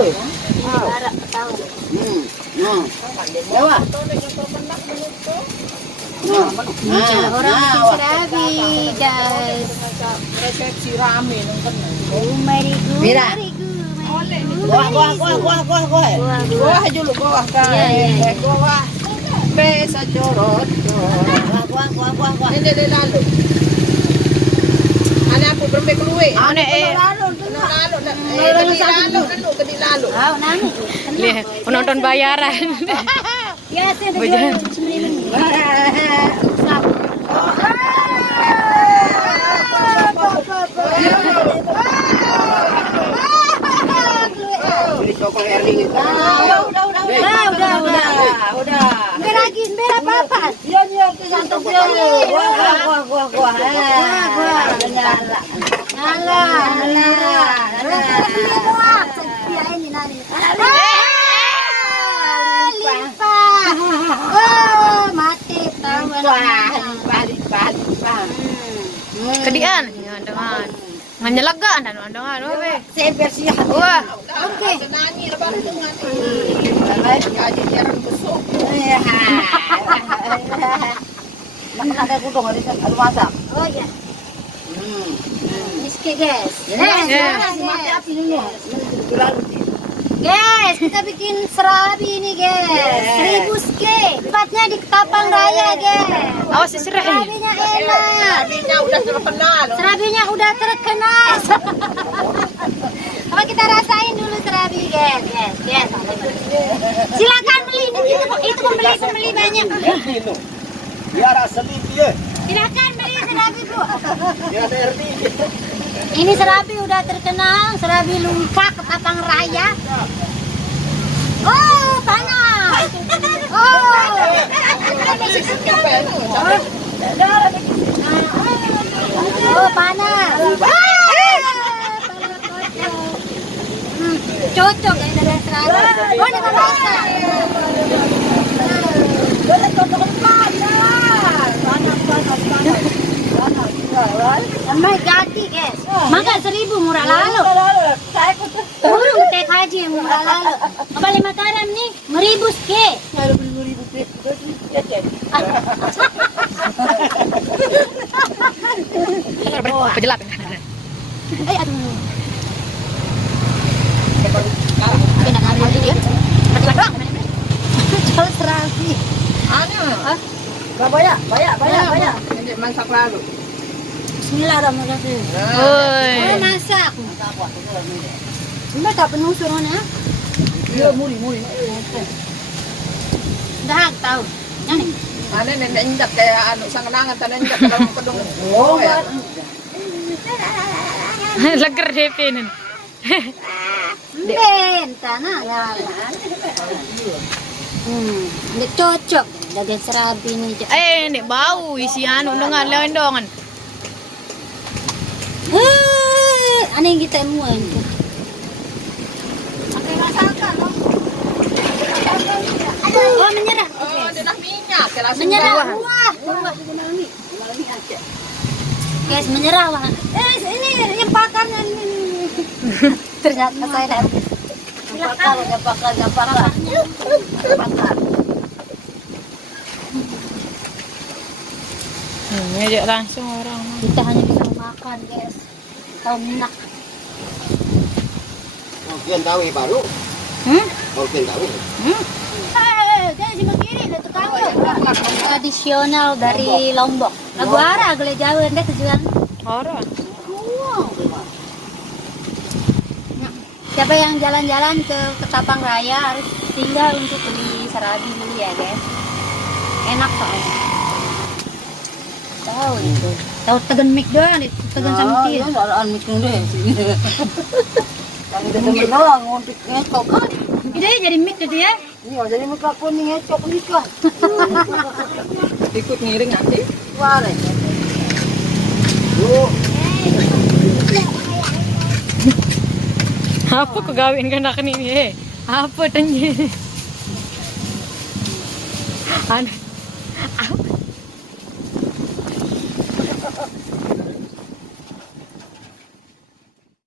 Barak ketawa. Dewa. Orang bikin serabi, guys. Resepsi rame nonton. Mariku. Mira. Kuah. Kuah dulu kuah kan. Kuah. Besa jorot. Kuah. Ini dia lalu. Ana aku berembe keluwe. Ane Lalu. Oh, nani. Lihat, penonton bayaran. Ya, saya udah jual 9.000. Beli coklat Erling itu. Udah. Lagi, apa-apa. Iya, santai dia. Kuah. Nyala. Oh, mati tahu. Lipat. Kedian, dengan menyelegan dan dengan, Saya bersih. wah, Oke. Nani lebar dengan. Aja jarang besok. Makan ada kudung ada masak. Oh ya. Miski, guys. Mati api dulu. Guys, kita bikin serabi ini, guys. 1000 ske. Tempatnya di Ketapang Raya, guys. awas diserah. Serabinya enak. Tadinya udah terkenal. Serabinya udah terkenal. Apa kita rasain dulu serabi, guys. Silakan beli. Itu pembeli banyak. Biar asli dia. Silakan beli serabi, Bu. Biar RT. Ini serabi udah terkenal, serabi Lungka Ketapang Raya. Oh, panas. Oh, panas. Cocok ya dengan serabi. Oh, dengan masak. Amai ganti, guys. Maka 1.000 murah lalu. Turun teh haji yang murah lalu. Kembali Mataram nih, 1.000 ske. Pejelat. Aduh. Kena ngambil dia. Pejelat doang. Jual serabi. Ana. Banyak. Ini masak lalu. Bismillahirrahmanirrahim. Woi. Oh, masak. Mbak tak penuh suruhnya. Iya muri. Dah tahu. Yang ini. Ana nenek injak kayak anu sangenangan tanah injak kalau kedung. Oh ya. Leger DP nih. Ben, tanah ya. Ini cocok dengan serabi ini. Nek bau isi anu dengan lendongan. Aneh kita muan. Oh, menyerah. Oh, dia dah minyak kelas. Menyerah. Wah. Guys, menyerah wah. Ini yang pakarnya ini. Ternyata saya dah. Bakar. Ngejak langsung orang. Kita hanya bisa makan, guys. Tahu minyak. Mungkin tahu baru. Mungkin tahu. Guys, di kiri ada tukang tradisional dari Lombok. Lagu Ara, gule Jawa ndek tujuan. Orang. Siapa yang jalan-jalan ke Ketapang Raya harus tinggal untuk beli serabi dulu ya, guys. Enak soalnya. Tahu itu. Tahu tegan mic doang, tegan sama tir. Soalan mikung deh sini. Kalau dia temen doang untuk ngecok kan. Ide jadi mic gitu ya. Iya, jadi mikrofon ini ngecok nih kan. Ikut ngiring nanti. Wah, Apa kau gawin kan nak ni? Apa tanya? Anu